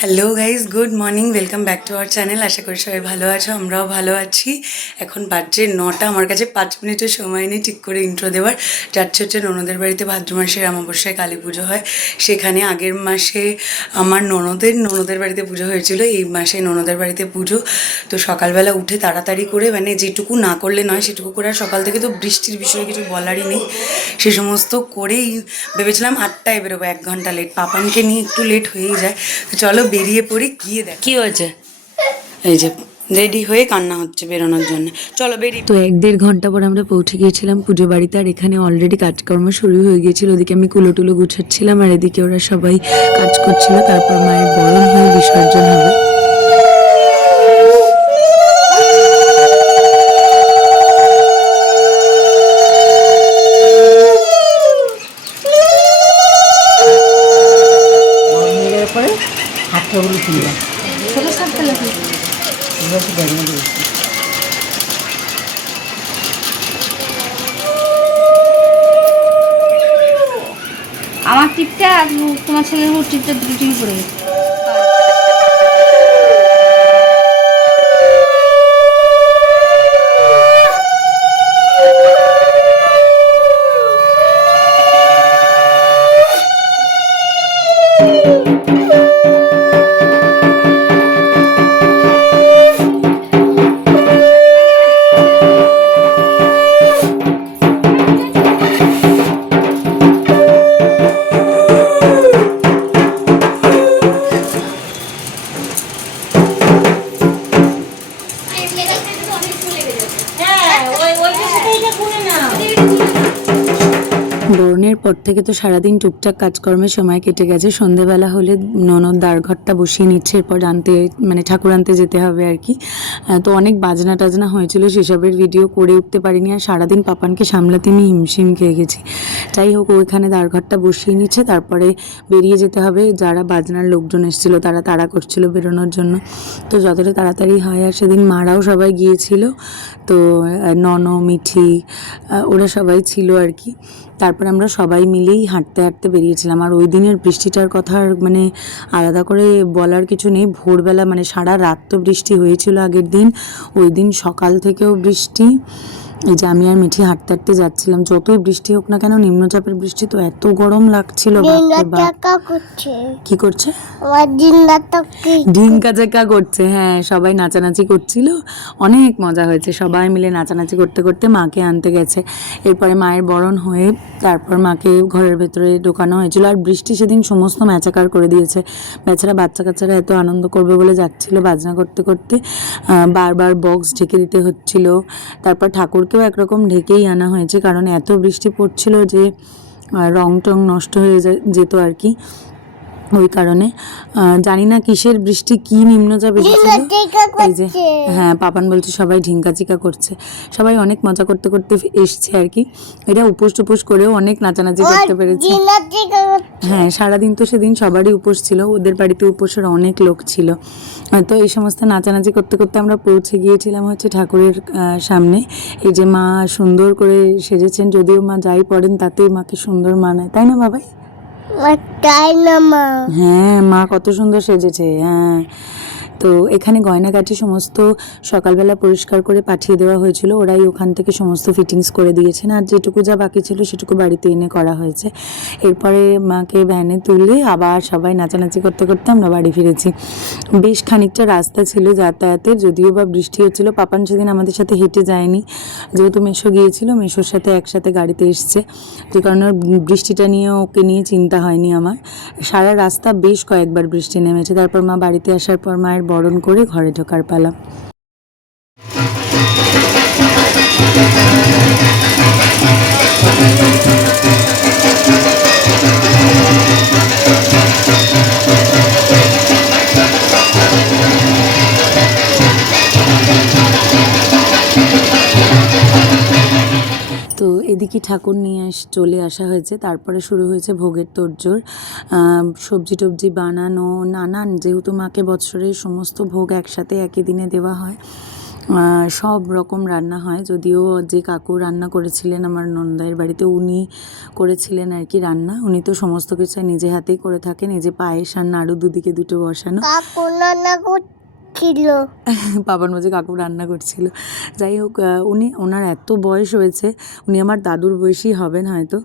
Hello guys, good morning, welcome back to our channel. আশা করি সবাই ভালো আছো, আমরাও ভালো আছি। এখন বাজে 9টা, আমার কাছে 5 মিনিটের সময় নেই ঠিক করে ইন্ট্রো দেওয়ার। যাচ্ছে হচ্ছে ননদের বাড়িতে, ভাদ্র মাসের অমাবস্যায় কালী পুজো হয় সেখানে। আগের মাসে আমার ননদের বাড়িতে পুজো হয়েছিল, এই মাসে ননদের বাড়িতে পুজো। তো সকালবেলা উঠে তাড়াতাড়ি করে, মানে যেটুকু না করলে নয় সেটুকু করে, আর সকাল থেকে তো বৃষ্টির বিষয়ে কিছু বলারই নেই, সে সমস্ত করেই ভেবেছিলাম 8টায় বেরোবো, 1 ঘন্টা লেট। পাপানকে নিয়ে একটু লেট হয়েই যায়। তো চলো বেরিয়ে পড়ি, গিয়ে দেখ কী হয়েছে। এই যে রেডি হয়ে কান্না হচ্ছে বেরোনোর জন্য, চলো বেরিয়ে। তো 1-1.5 ঘন্টা পর আমরা পৌঁছে গিয়েছিলাম পুজো বাড়িতে, আর এখানে অলরেডি কাজকর্ম শুরু হয়ে গিয়েছিল। ওদিকে আমি কুলো গুছাচ্ছিলাম, আর এদিকে ওরা সবাই কাজ করছিল। তারপর মায়ের বরণ হয়ে বিসর্জন হবে। হাতটাগুলো তুললাম, ছোটো সাতটা লাগে আমার টিপটা আর তোমার ছেলের টিপটা দুটোই পড়ে গেছে। বরণের পর থেকে তো সারাদিন টুকটাক কাজকর্মের সময় কেটে গেছে। সন্ধেবেলা হলে ননদ দ্বারঘরটা বসিয়ে নিচ্ছে, এরপর ঠাকুর আনতে যেতে হবে আর কি। তো অনেক বাজনা টাজনা হয়েছিল, সেসবের ভিডিও করে উঠতে পারিনি, আর সারাদিন পাপানকে সামলাতে আমি হিমশিম খেয়ে গেছি। যাই হোক, ওইখানে দ্বারঘরটা বসিয়ে নিচ্ছে, তারপরে বেরিয়ে যেতে হবে। যারা বাজনার লোকজন এসেছিলো তারা তাড়া করছিল বেরোনোর জন্য, তো যতটা তাড়াতাড়ি হয়। আর সেদিন মারাও সবাই গিয়েছিল, তো মিঠি ওরা সবাই ছিল আর কি। তারপরে আমরা সবাই মিলেই হাঁটতে হাঁটতে বেরিয়েছিলাম। আর ওই দিনের বৃষ্টিটার কথা আর মানে আলাদা করে বলার কিছু নেই। ভোরবেলা মানে সারা রাত তো বৃষ্টি হয়েছিল আগের দিন, ওই দিন সকাল থেকেও বৃষ্টি। এই যে আমি আর মিঠি হাঁটতে হাঁটতে যাচ্ছিলাম, যতই বৃষ্টি হোক না কেন, নিম্নচাপের বৃষ্টি তো এত গরম লাগছিল। কি করছে? ডিঙ্কা চাকা করছে, হ্যাঁ, সবাই নাচানাচি করছিল, অনেক মজা হয়েছে। সবাই মিলে নাচানাচি করতে করতে মাকে আনতে গেছে। এরপরে মায়ের বরণ হয়ে তারপর মাকে ঘরের ভেতরে ঢোকানো হয়েছিল। আর বৃষ্টি সেদিন সমস্ত ম্যাচাকার করে দিয়েছে। বেচারা বাচ্চা কাচ্চারা এত আনন্দ করবে বলে যাচ্ছিল, বাজনা করতে করতে বারবার বক্স ঢেকে দিতে হচ্ছিল। তারপর ঠাকুরকেও একরকম ঢেকেই আনা হয়েছে, কারণ এত বৃষ্টি পড়ছিল যে রং টং নষ্ট হয়ে যেত আর কি। ওই কারণে জানি না কিসের বৃষ্টি, কি নিম্নচাপ এসেছিল। এই যে হ্যাঁ, পাপান বলছে সবাই ঢিঙ্কাচিকা করছে, সবাই অনেক মজা করতে করতে এসছে আর কি। এটা উপোস টুপোস করেও অনেক নাচানাচি করতে পেরেছে। হ্যাঁ, সারাদিন তো সেদিন সবারই উপোস ছিল, ওদের বাড়িতে উপোসের অনেক লোক ছিল। তো এই সমস্ত নাচানাচি করতে করতে আমরা পৌঁছে গিয়েছিলাম হচ্ছে ঠাকুরের সামনে। এই যে মা সুন্দর করে সেজেছেন, যদিও মা যাই পড়েন তাতেই মাকে সুন্দর মানায়, তাই না বাবাই? হ্যাঁ, মা কত সুন্দর সেজেছে। হ্যাঁ, তো এখানে গয়নাগাটি সমস্ত সকালবেলা পরিষ্কার করে পাঠিয়ে দেওয়া হয়েছিল, ওরাই ওখান থেকে সমস্ত ফিটিংস করে দিয়েছেন। আর যেটুকু যা বাকি ছিল সেটুকু বাড়িতে এনে করা হয়েছে। এরপরে মাকে ভ্যানে তুলে আবার সবাই নাচানাচি করতে করতে আমরা বাড়ি ফিরেছি। বেশ খানিকটা রাস্তা ছিল যাতায়াতের, যদিও বা বৃষ্টি হচ্ছিল। পাপান সেদিন আমাদের সাথে হেঁটে যায়নি, যেহেতু মেশো গিয়েছিল, মেশোর সাথে একসাথে গাড়িতে এসছে, যে কারণে বৃষ্টিটা নিয়ে ওকে নিয়ে চিন্তা হয়নি আমার। সারা রাস্তা বেশ কয়েকবার বৃষ্টি নেমেছে। তারপর মা বাড়িতে আসার পর মায়ের বরণ করে ঘরে ঢোকার পালা। তো এদিকে ঠাকুর নিয়ে চলে আসা হয়েছে, তারপরে শুরু হয়েছে ভোগের তোড়জোড়। সবজি টবজি বানানো, নানান, যেহেতু মাকে বৎসরের সমস্ত ভোগ একসাথে একই দিনে দেওয়া হয়, সব রকম রান্না হয়, যদিও যে কাকু রান্না করেছিলেন আমার নন্দাইয়ের বাড়িতে উনি করেছিলেন আর কি রান্না। উনি তো সমস্ত কিছু নিজে হাতেই করে থাকেন। এই যে পায়েস আর নাড়ু দুদিকে দুটো বসানো, বাবার মাঝে কাকু রান্না করছিল। যাই হোক, ওনার এত বয়স হয়েছে, উনি আমার দাদুর বয়সী হবেন হয়তো,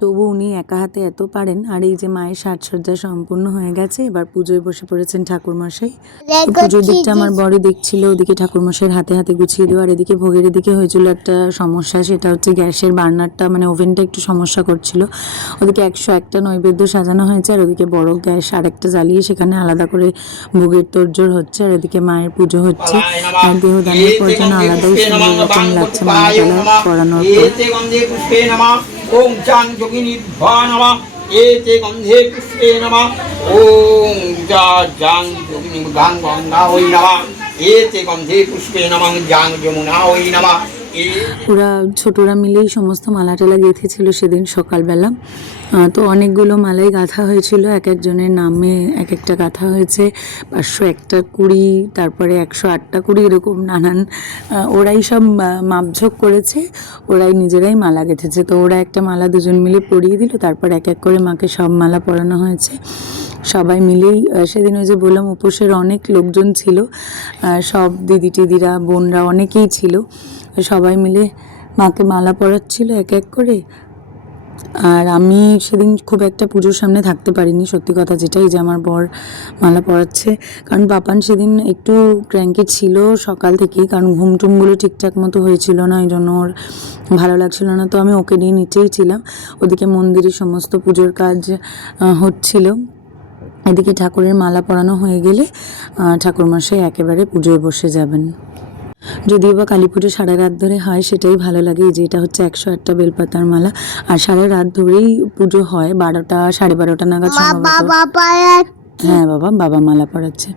তবু উনি একা হাতে এত পারেন। আর এই যে মায়ের সাজসজ্জা সম্পূর্ণ হয়ে গেছে, এবার পুজোয় বসে পড়েছেন ঠাকুরমশাই। তো পুজোর দিকটা আমার বড় দেখছিল, ওদিকে ঠাকুরমশাইয়ের হাতে হাতে গুছিয়ে দেওয়া। আর এদিকে ভোগের এদিকে হয়েছিল একটা সমস্যা, সেটা হচ্ছে গ্যাসের বার্নারটা মানে ওভেনটা একটু সমস্যা করছিল। ওদিকে 101টা নৈবেদ্য সাজানো হয়েছে, আর ওদিকে বড় গ্যাস আরেকটা জ্বালিয়ে সেখানে আলাদা করে ভোগের তোড়জোড় হচ্ছে। আর এদিকে মায়ের পুজো হচ্ছে। আর দেহদানের পর যেন আলাদাই সুন্দর রকম লাগছে মালা টালা পরানোর পর। ওং চাং যোগিনী ভা নমঃ এতে গন্ধে পুষ্পে নমঃ ওং জাং যোগিনী গাং গঙ্গা ওই নমঃ এতে গন্ধে পুষ্পে নমঃ জাং যমুনা ওই নমঃ। ওরা ছোটরা মিলেই সমস্ত মালা টালা গেঁথেছিল সেদিন সকালবেলা। তো অনেকগুলো মালাই গাঁথা হয়েছিল, এক একজনের নামে এক একটা গাঁথা হয়েছে। 501টা কুড়ি, তারপরে 108টা কুড়ি, এরকম নানান ওরাই সব মাপঝোক করেছে, ওরাই নিজেরাই মালা গেঁথেছে। তো ওরা একটা মালা দুজন মিলে পরিয়ে দিল, তারপর এক এক করে মাকে সব মালা পরানো হয়েছে সবাই মিলেই। সেদিন ওই যে বললাম উপোসের অনেক লোকজন ছিল, সব দিদি টিদিরা বোনরা অনেকেই ছিল, সবাই মিলে মাকে মালা পরাচ্ছিল এক এক করে। আর আমি সেদিন খুব একটা পুজোর সামনে থাকতে পারিনি, সত্যি কথা যেটাই, যে আমার বর মালা পরাচ্ছে। কারণ পাপান সেদিন একটু ক্র্যাঙ্কি ছিল সকাল থেকেই, কারণ ঘুম টুমগুলো ঠিকঠাক মতো হয়েছিল না, ওই জন্য ওর ভালো লাগছিল না। তো আমি ওকে নিয়ে নিচেই ছিলাম, ওদিকে মন্দিরে সমস্ত পুজোর কাজ হচ্ছিল। এদিকে ঠাকুরের মালা পরানো হয়ে গেলে ঠাকুরমশাই একেবারে পুজোয় বসে যাবেন। যদিও বা কালী পুজো সারা রাত ধরে হয়, সেটাই ভালো লাগে। এই যে এটা হচ্ছে 108টা বেলপাতার মালা, আর সারা রাত ধরেই পুজো হয়। 12টা 12:30 নাগাদ সম্ভবত। হ্যাঁ বাবা মালা পরাচ্ছে।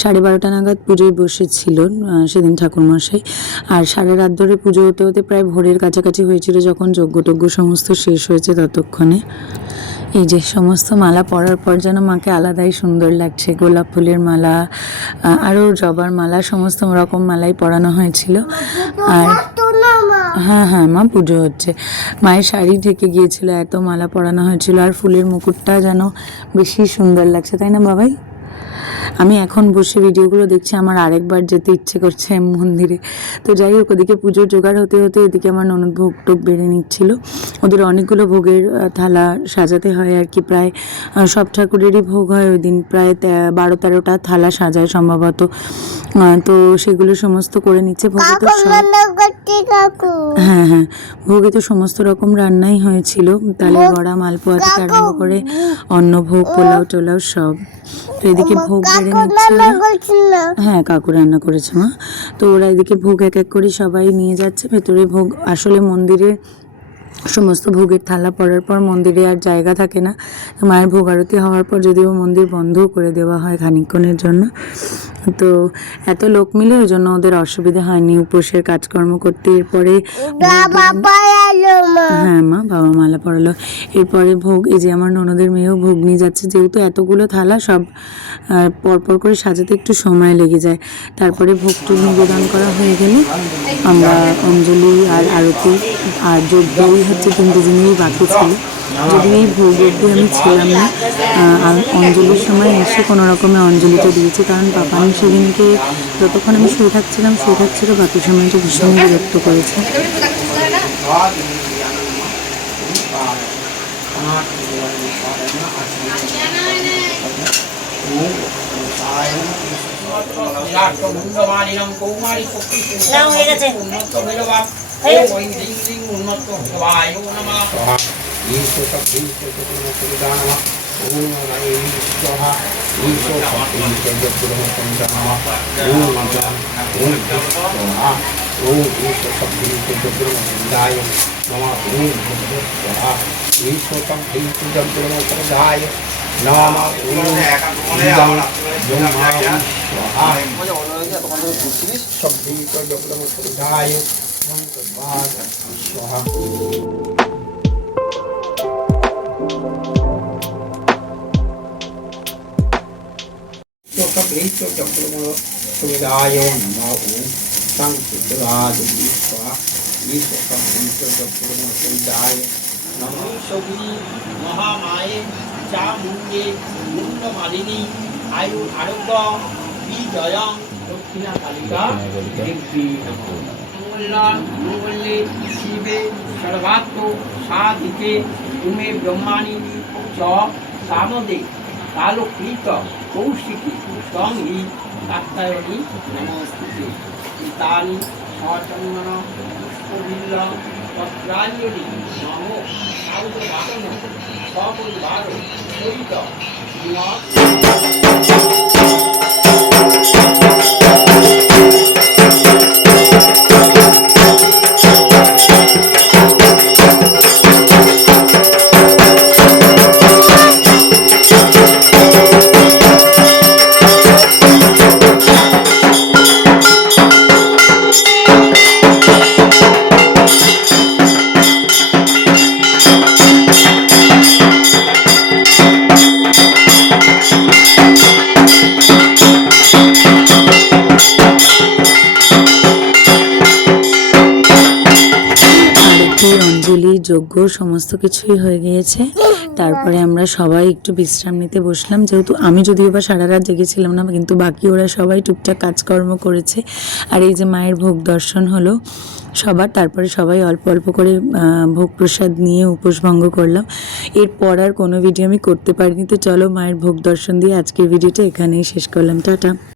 12:30 নাগাদ পুজোয় বসেছিল সেদিন ঠাকুরমশাই। আর সারা রাত ধরে পুজো হতে হতে প্রায় ভোরের কাছাকাছি হয়েছিল, যখন যজ্ঞ সমস্ত শেষ হয়েছে ততক্ষণে। এই যে সমস্ত মালা পরার পর যেন মাকে আলাদাই সুন্দর লাগছে। গোলাপ ফুলের মালা, আরও জবার মালা, সমস্ত রকম মালাই পরানো হয়েছিল। আর হ্যাঁ মা পুজো হচ্ছে। মায়ের শাড়ি ঢেকে গিয়েছিল, এত মালা পরানো হয়েছিল। আর ফুলের মুকুটটা যেন বেশি সুন্দর লাগছে, তাই না বাবাই? আমি এখন বসে ভিডিওগুলো দেখছি, আমার আরেকবার যেতে ইচ্ছে করছে মন্দিরে। তো যাই হোক, ওদিকে পুজোর জোগাড় হতে হতে এদিকে আমার ননদ ভোগ টোগ বেড়ে নিচ্ছিল। ওদের অনেকগুলো ভোগের থালা সাজাতে হয় আর কি, প্রায় সব ঠাকুরেরই ভোগ হয় ওই দিন, প্রায় 12-13টা থালা সাজায় সম্ভবত। তো সেগুলো সমস্ত করে নিচ্ছে। ভোগে তো হ্যাঁ ভোগে তো সমস্ত রকম রান্নাই হয়েছিল, তালের বড়া, মালপোয়া থেকে আরম্ভ করে অন্নভোগ, পোলাও টোলাও সব। তো এদিকে ভোগ বেড়ে নিচ্ছে। হ্যাঁ কাকু রান্না করেছে মা। তো ওরা এদিকে ভোগ এক এক করে সবাই নিয়ে যাচ্ছে ভেতরে। ভোগ আসলে মন্দিরে সমস্ত ভোগের থালা পড়ার পর মন্দিরে আর জায়গা থাকে না। মায়ের ভোগ আরতি হওয়ার পর যদিও মন্দির বন্ধও করে দেওয়া হয় খানিকক্ষণের জন্য। তো এত লোক মিলে ওই জন্য ওদের অসুবিধা হয়নি উপোসের কাজকর্ম করতে। এরপরে হ্যাঁ মা বাবা মালা পড়ালো। এরপরে ভোগ, এই যে আমার ননদের মেয়েও ভোগ নিয়ে যাচ্ছে, যেহেতু এতগুলো থালা সব পরপর করে সাজাতে একটু সময় লেগে যায়। তারপরে ভোগটুক নিবেদন করা হয়ে গেলে আমরা অঞ্জলি আর আরতি আর যোগ্যই হচ্ছে 3টে জিনিসই বাকি ছিল। যদি এই ভোগ অবধি আমি ছিলাম না, আর অঞ্জলির সময় এসে কোনো রকমে অঞ্জলিটা দিয়েছি, কারণ পাপান সেদিনকে যতক্ষণ আমি শুয়ে থাকছিল বাকি সময়টা ভীষণ বিরক্ত করেছে। সংস্কৃতরাজ বিশ্বা বিশ্বসংসদায় নমঃ মহামায়ে চামুণ্ডে মুন্ডমালিনী আয়ু আরোগ্য বিজয়ং দক্ষিণা কালিকা দেবী নমঃ মঙ্গলান মঙ্গলে শিবে সর্বাত্ম সাধিকে উমে ব্রহ্মাণি চ সামদে কালকৃত কৌশিকী সংহি কাত্তায়নী নমস্তুতে তানি সচন্দন পুষ্পবিল্ল পত্রাঞ্জলি নম সাউদবাদন সপরিবার সহিত শ্রীমৎ অঞ্জলি যজ্ঞ সমস্ত কিছুই হয়ে গিয়েছে। তারপরে আমরা সবাই একটু বিশ্রাম নিতে বসলাম, যেহেতু আমি যদিও বা সারা রাত জেগেছিলাম না, কিন্তু বাকি ওরা সবাই টুকটাক কাজকর্ম করেছে। আর এই যে মায়ের ভোগ দর্শন হলো সবার, তারপরে সবাই অল্প অল্প করে ভোগ প্রসাদ নিয়ে উপোস ভঙ্গ করলাম। এরপর আর কোনো ভিডিও আমি করতে পারিনি। তো চলো মায়ের ভোগ দর্শন দিয়ে আজকের ভিডিওটা এখানেই শেষ করলাম। টাটা।